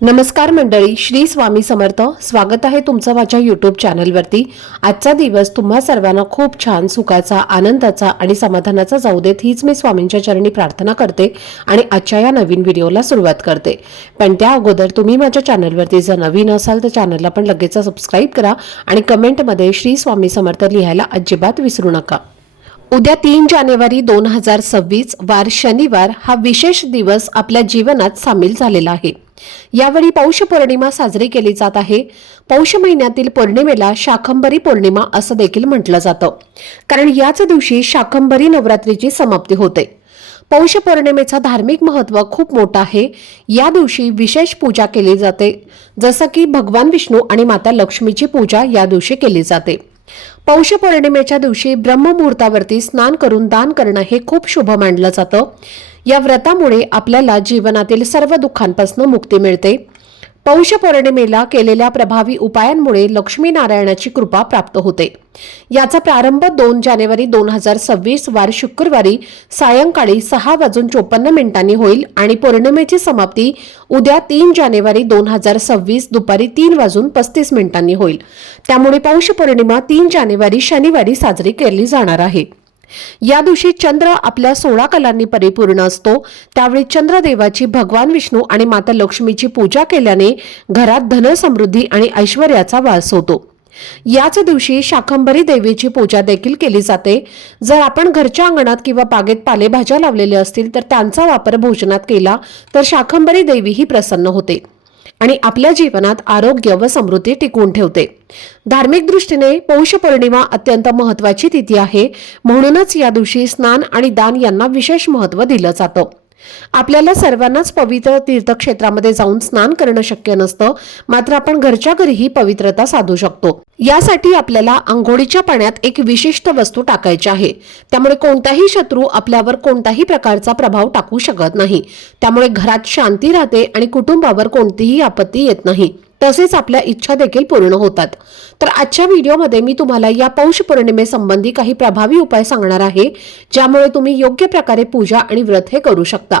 नमस्कार मंडळी श्री स्वामी समर्थ. स्वागत आहे तुमचं माझ्या यूट्यूब चॅनलवरती आजचा दिवस तुम्हा सर्वांना खूप छान सुखाचा आनंदाचा आणि समाधानाचा जाऊ देत हीच मी स्वामींच्या चरणी प्रार्थना करते आणि आजच्या या नवीन व्हिडिओला सुरुवात करते. पण त्या अगोदर तुम्ही माझ्या चॅनलवरती जर नवीन असाल तर चॅनलला पण लगेच सबस्क्राईब करा आणि कमेंटमध्ये श्री स्वामी समर्थ लिहायला अजिबात विसरू नका. उद्या तीन जानेवारी दोन हजार सव्वीस वार शनिवार हा विशेष दिवस आपल्या जीवनात सामील झालेला आहे. यावेळी पौष पौर्णिमा साजरी केली जात आहे. पौष महिन्यातील पौर्णिमेला शाकंभरी पौर्णिमा असं देखील म्हटलं जातं. कारण याच दिवशी शाकंभरी नवरात्रीची समाप्ती होते. पौष पौर्णिमेचं धार्मिक महत्त्व खूप मोठं आहे. या दिवशी विशेष पूजा केली जाते. जसं की भगवान विष्णू आणि माता लक्ष्मीची पूजा या दिवशी केली जाते. पौष पौर्णिमेच्या दिवशी ब्रह्ममुहूर्तावरती स्नान करून दान करणं हे खूप शुभ मानलं जातं. या व्रतामुळे आपल्याला जीवनातील सर्व दुःखांपासून मुक्ती मिळते. पौष पौर्णिमेला केलेल्या प्रभावी उपायांमुळे लक्ष्मीनारायणाची कृपा प्राप्त होते. याचा प्रारंभ दोन जानेवारी दोन हजार सव्वीस वार शुक्रवारी सायंकाळी सहा वाजून चोपन्न मिनिटांनी होईल आणि पौर्णिमेची समाप्ती उद्या तीन जानेवारी दोन हजार सव्वीस दुपारी तीन वाजून पस्तीस मिनिटांनी होईल. त्यामुळे पौष पौर्णिमा तीन जानेवारी शनिवारी साजरी केली जाणार आहे. या दिवशी चंद्र आपल्या सोळा कलांनी परिपूर्ण असतो. त्यावेळी चंद्रदेवाची भगवान विष्णू आणि माता लक्ष्मीची पूजा केल्याने घरात धनसमृद्धी आणि ऐश्वर्याचा वास होतो. याच दिवशी शाकंभरी देवीची पूजा देखील केली जाते. जर आपण घरच्या अंगणात किंवा बागेत पालेभाज्या लावलेल्या असतील तर त्यांचा वापर भोजनात केला तर शाकंभरी देवी ही प्रसन्न होते. आणि आपल्या जीवनात आरोग्य व समृद्धी टिकवून ठेवते. धार्मिक दृष्टीने पौष पौर्णिमा अत्यंत महत्वाची तिथी आहे. म्हणूनच या दिवशी स्नान आणि दान यांना विशेष महत्त्व दिलं जातं. आपल्याला सर्वांनाच पवित्र तीर्थक्षेत्रामध्ये जाऊन स्नान करणं शक्य नसतं मात्र आपण घरच्या घरीही पवित्रता साधू शकतो. यासाठी आपल्याला आंघोळीच्या पाण्यात एक विशिष्ट वस्तू टाकायची आहे. त्यामुळे कोणताही शत्रू आपल्यावर कोणताही प्रकारचा प्रभाव टाकू शकत नाही. त्यामुळे घरात शांती राहते आणि कुटुंबावर कोणतीही आपत्ती येत नाही. तसेच आपल्या इच्छा देखील पूर्ण होतात. तर आजच्या व्हिडिओमध्ये मी तुम्हाला या पौष पौर्णिमेसंबंधी काही प्रभावी उपाय सांगणार आहे ज्यामुळे तुम्ही योग्य प्रकारे पूजा आणि व्रत हे करू शकता.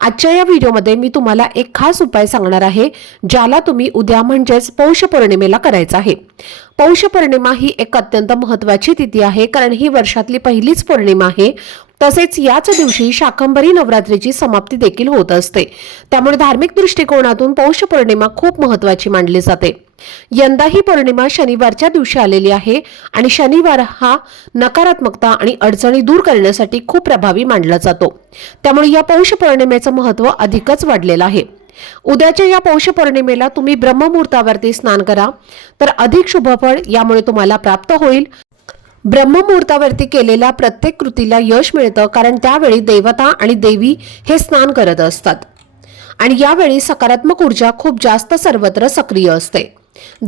आजच्या या व्हिडिओमध्ये मी तुम्हाला एक खास उपाय सांगणार आहे ज्याला तुम्ही उद्या म्हणजेच पौष पौर्णिमेला करायचा आहे. पौष पौर्णिमा ही एक अत्यंत महत्वाची तिथी आहे कारण ही वर्षातली पहिलीच पौर्णिमा आहे. तसेच याच दिवशी शाकंभरी नवरात्रीची समाप्ती देखील होत असते. त्यामुळे धार्मिक दृष्टिकोनातून पौष पौर्णिमा खूप महत्वाची मानली जाते. यंदा ही पौर्णिमा शनिवारच्या दिवशी आलेली आहे आणि शनिवार हा नकारात्मकता आणि अडचणी दूर करण्यासाठी खूप प्रभावी मानला जातो. त्यामुळे या पौष पौर्णिमेचं महत्त्व अधिकच वाढलेलं आहे. उद्याच्या या पौष पौर्णिमेला तुम्ही ब्रह्ममुहूर्तावरती स्नान करा. तर अधिक शुभफळ यामुळे तुम्हाला प्राप्त होईल. ब्रह्ममुहूर्तावरती केलेल्या प्रत्येक कृतीला यश मिळतं कारण त्यावेळी देवता आणि देवी हे स्नान करत असतात. आणि यावेळी सकारात्मक ऊर्जा खूप जास्त सर्वत्र सक्रिय असते.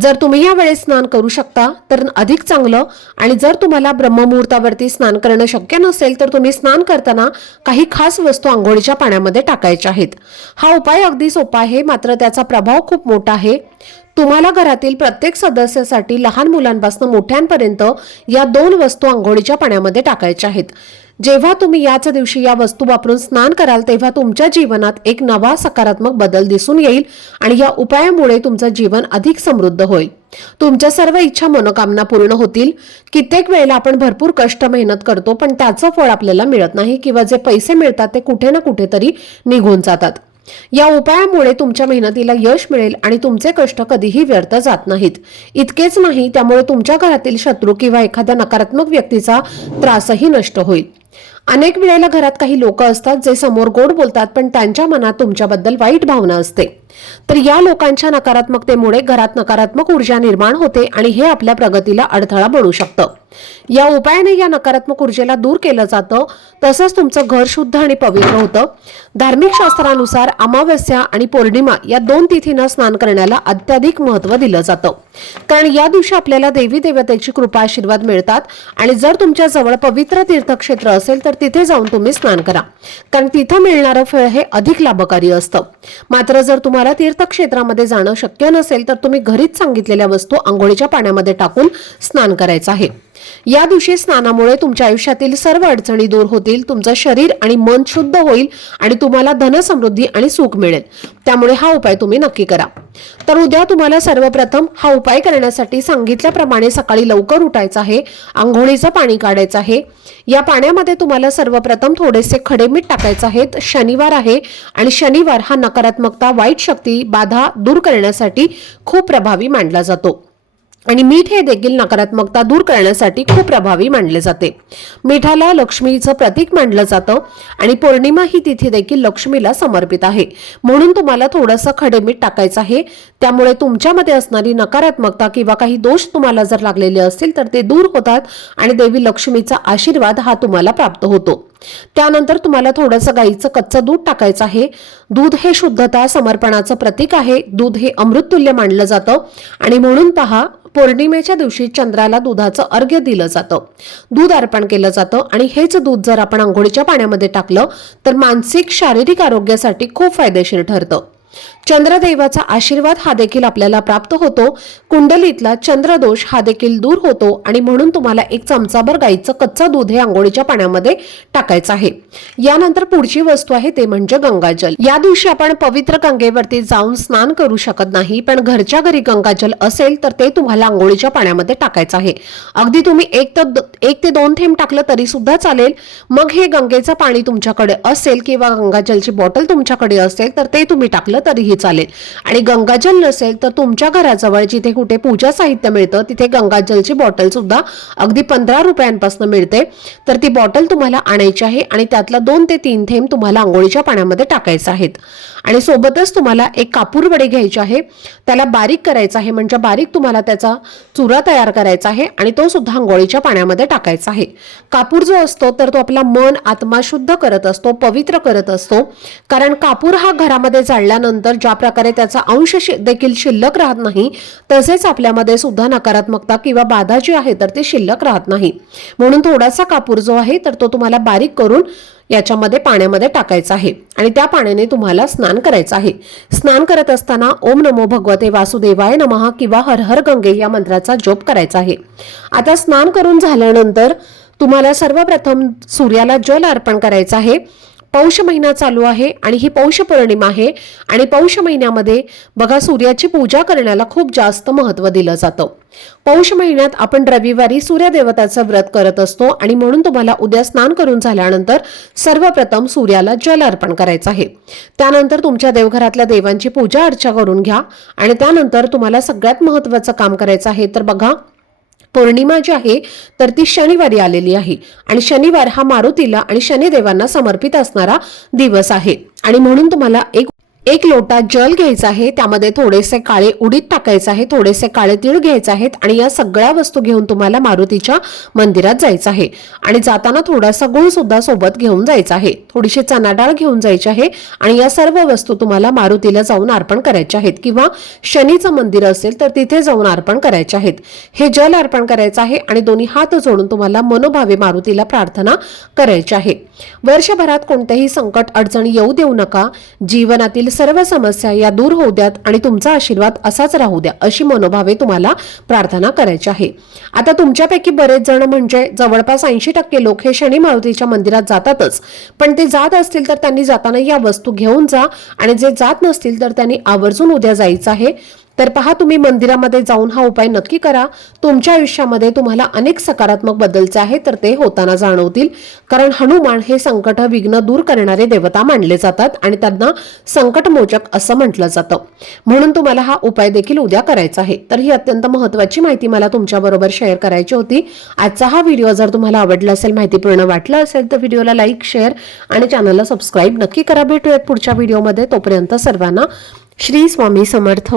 जर तुम्ही या वेळेस स्नान करू शकता तर अधिक चांगलं. आणि जर तुम्हाला ब्रह्ममुहूर्तावरती स्नान करणं शक्य नसेल तर तुम्ही स्नान करताना काही खास वस्तू आंघोळीच्या पाण्यामध्ये टाकायच्या आहेत. हा उपाय अगदी सोपा आहे मात्र त्याचा प्रभाव खूप मोठा आहे. तुम्हाला घरातील प्रत्येक सदस्यासाठी लहान मुलांपासून मोठ्यांपर्यंत या दोन वस्तू आंघोळीच्या पाण्यामध्ये टाकायच्या आहेत. जेव्हा तुम्ही याच दिवशी या वस्तू वापरून स्नान कराल तेव्हा तुमच्या जीवनात एक नवा सकारात्मक बदल दिसून येईल आणि या उपायामुळे तुमचं जीवन अधिक समृद्ध होईल. तुमच्या सर्व इच्छा मनोकामना पूर्ण होतील. कित्येक वेळेला आपण भरपूर कष्ट मेहनत करतो पण त्याचं फळ आपल्याला मिळत नाही किंवा जे पैसे मिळतात ते कुठे ना कुठेतरी निघून जातात. या उपायामुळे तुमच्या मेहनतीला यश मिळेल आणि तुमचे कष्ट कधीही व्यर्थ जात नाहीत. इतकेच नाही त्यामुळे तुमच्या घरातील शत्रू किंवा एखाद्या नकारात्मक व्यक्तीचा त्रासही नष्ट होईल. अनेक वेळेला घरात काही लोक असतात जे समोर गोड बोलतात पण त्यांच्या मनात तुमच्याबद्दल वाईट भावना असते. तर या लोकांच्या नकारात्मकतेमुळे घरात नकारात्मक ऊर्जा निर्माण होते आणि हे आपल्या प्रगतीला अडथळा बनू शकतं. या उपायाने या नकारात्मक ऊर्जेला दूर केलं जातं. तसंच तुमचं घर शुद्ध आणि पवित्र होतं. धार्मिक शास्त्रानुसार अमावस्या आणि पौर्णिमा या दोन तिथींना स्नान करण्याला अत्याधिक महत्त्व दिलं जातं. कारण या दिवशी आपल्याला देवी देवतेची कृपा आशीर्वाद मिळतात. आणि जर तुमच्या जवळ पवित्र तीर्थक्षेत्र असेल असेल तर तिथे जाऊन तुम्ही स्नान करा. कारण तिथं मिळणारं फळ हे अधिक लाभकारी असतं. मात्र जर तुम्हाला तीर्थक्षेत्रामध्ये जाणं शक्य नसेल तर तुम्ही घरीच सांगितलेल्या वस्तू आंघोळीच्या पाण्यामध्ये टाकून स्नान करायचं आहे. या दिवशी स्नानामुळे तुमच्या आयुष्यातील सर्व अडचणी दूर होतील तुमचं शरीर आणि मन शुद्ध होईल आणि तुम्हाला धनसमृद्धी आणि सुख मिळेल. त्यामुळे हा उपाय तुम्ही नक्की करा. तर उद्या तुम्हाला सर्वप्रथम हा उपाय करण्यासाठी सांगितल्याप्रमाणे सकाळी लवकर उठायचं आहे आंघोळीचं पाणी काढायचं आहे. या पाण्यामध्ये तुम्हाला सर्वप्रथम थोडेसे खडे मीठ टाकायचं आहेत. शनिवार आहे आणि शनिवार हा नकारात्मकता वाईट शक्ती बाधा दूर करण्यासाठी खूप प्रभावी मानला जातो. आणि मीठ हे देखील नकारात्मकता दूर करण्यासाठी खूप प्रभावी मानले जाते. मिठाला लक्ष्मीचं प्रतीक मानलं जातं आणि पौर्णिमा ही तिथी देखील लक्ष्मीला समर्पित आहे. म्हणून तुम्हाला थोडंसं खडे मीठ टाकायचं आहे. त्यामुळे तुमच्यामध्ये असणारी नकारात्मकता किंवा काही दोष तुम्हाला जर लागलेले असतील तर ते दूर होतात आणि देवी लक्ष्मीचा आशीर्वाद हा तुम्हाला प्राप्त होतो. त्यानंतर तुम्हाला थोडंसं गाईचं कच्चं दूध टाकायचं आहे. दूध हे शुद्धता समर्पणाचं प्रतीक आहे. दूध हे अमृततुल्य मानलं जातं. आणि म्हणून पहा पौर्णिमेच्या दिवशी चंद्राला दुधाचं अर्घ्य दिलं जातं. दूध अर्पण केलं जातं. आणि हेच दूध जर आपण आंघोळीच्या पाण्यामध्ये टाकलं तर मानसिक शारीरिक आरोग्यासाठी खूप फायदेशीर ठरतं. चंद्रदेवाचा आशीर्वाद हा देखील आपल्याला प्राप्त होतो. कुंडलीतला चंद्रदोष हा देखील दूर होतो आणि म्हणून तुम्हाला एक चमचाभर गाईचं कच्चं दूध हे आंघोळीच्या पाण्यामध्ये टाकायचं आहे. यानंतर पुढची वस्तू आहे ते म्हणजे गंगाजल. या दिवशी आपण पवित्र गंगेवरती जाऊन स्नान करू शकत नाही पण घरच्या घरी गंगाजल असेल तर ते तुम्हाला आंघोळीच्या पाण्यामध्ये टाकायचं आहे. अगदी तुम्ही एक तर एक ते दोन थेंब टाकलं तरी सुद्धा चालेल. मग हे गंगेचं पाणी तुमच्याकडे असेल किंवा गंगाजलची बॉटल तुमच्याकडे असेल तर ते तुम्ही टाकलं तरीही चालेल. आणि गंगाजल नसेल तर तुमच्या घराजवळ जिथे कुठे पूजा साहित्य मिळतं तिथे गंगाजलची बॉटल सुद्धा अगदी पंधरा रुपयांपासून मिळते. तर ती बॉटल तुम्हाला आणायची आहे आणि त्यातला दोन ते तीन थेंब तुम्हाला आंघोळीच्या पाण्यामध्ये टाकायचा आहेत. आणि सोबतच तुम्हाला एक कापूर वडे घ्यायचे आहे. त्याला बारीक करायचं आहे म्हणजे बारीक तुम्हाला त्याचा चुरा तयार करायचा आहे आणि तो सुद्धा आंघोळीच्या पाण्यामध्ये टाकायचा आहे. कापूर जो असतो तर तो आपला मन आत्मा शुद्ध करत असतो पवित्र करत असतो. कारण कापूर हा घरामध्ये जाळल्यानंतर नंतर ज्या प्रकारे त्याचा अंश देखील शिल्लक राहत नाही तसेच आपल्यामध्ये सुद्धा नकारात्मकता किंवा बाधा जी आहे तर ती शिल्लक राहत नाही. म्हणून थोडासा कापूर जो आहे तर तो तुम्हाला बारीक करून याच्यामध्ये पाण्यामध्ये टाकायचा आहे. आणि त्या पाण्याने तुम्हाला स्नान करायचं आहे. स्नान करत असताना ओम नमो भगवते वासुदेवाय नमः किंवा हर हर गंगे या मंत्राचा जोप करायचा आहे. आता स्नान करून झाल्यानंतर तुम्हाला सर्वप्रथम सूर्याला जल अर्पण करायचं आहे. पौष महिना चालू आहे आणि ही पौष पौर्णिमा आहे. आणि पौष महिन्यामध्ये बघा सूर्याची पूजा करण्याला खूप जास्त महत्त्व दिलं जातं. पौष महिन्यात आपण रविवारी सूर्यदेवताचं व्रत करत असतो आणि म्हणून तुम्हाला उद्या स्नान करून झाल्यानंतर सर्वप्रथम सूर्याला जल अर्पण करायचं आहे. त्यानंतर तुमच्या देवघरातल्या देवांची पूजा अर्चा करून घ्या आणि त्यानंतर तुम्हाला सगळ्यात महत्त्वाचं काम करायचं आहे. तर बघा पौर्णिमा जी आहे तर ती शनिवारी आलेली आहे. आणि शनिवार हा मारुतीला आणि शनिदेवांना समर्पित असणारा दिवस आहे. आणि म्हणून तुम्हाला एक एक लोटा जल घ्यायचा आहे त्यामध्ये थोडेसे काळे उडीद टाकायचे आहे थोडेसे काळे तीळ घ्यायचे आहेत आणि या सगळ्या वस्तू घेऊन तुम्हाला मारुतीच्या मंदिरात जायचं आहे. आणि जाताना थोडासा गुळ सुद्धा सोबत घेऊन जायचा आहे. थोडीशी चना डाळ घेऊन जायची आहे आणि या सर्व वस्तू तुम्हाला मारुतीला जाऊन अर्पण करायच्या आहेत किंवा शनीचं मंदिर असेल तर तिथे जाऊन अर्पण करायचे आहेत. हे जल अर्पण करायचं आहे आणि दोन्ही हात जोडून तुम्हाला मनोभावे मारुतीला प्रार्थना करायची आहे. वर्षभरात कोणतेही संकट अडचणी येऊ देऊ नका. जीवनातील सर्व समस्या या दूर होऊ द्यात आणि तुमचा आशीर्वाद असाच राहू द्या अशी मनोभावे तुम्हाला प्रार्थना करायची आहे. आता तुमच्यापैकी बरेच जण म्हणजे जवळपास ऐंशी टक्के लोक हे शनी मारुतीच्या मंदिरात जातातच. पण ते जात असतील तर त्यांनी जाताना या वस्तू घेऊन जा आणि जे जात नसतील तर त्यांनी आवर्जून उद्या जायचं आहे. तर पहा तुम्ही मंदिरामध्ये जाऊन हा उपाय नक्की करा. तुमच्या आयुष्यामध्ये तुम्हाला अनेक सकारात्मक बदलचे आहे तर ते होताना जाणवतील. कारण हनुमान हे संकट विघ्न दूर करणारे देवता मानले जातात आणि त्यांना संकटमोचक असं म्हटलं जातं. म्हणून तुम्हाला हा उपाय देखील उद्या करायचा आहे. तर ही अत्यंत महत्वाची माहिती मला तुमच्याबरोबर शेअर करायची होती. आजचा हा व्हिडिओ जर तुम्हाला आवडला असेल माहितीपूर्ण वाटला असेल तर व्हिडिओला लाईक शेअर आणि चॅनलला सबस्क्राईब नक्की करा. भेटूयात पुढच्या व्हिडिओमध्ये. तोपर्यंत सर्वांना श्री स्वामी समर्थ.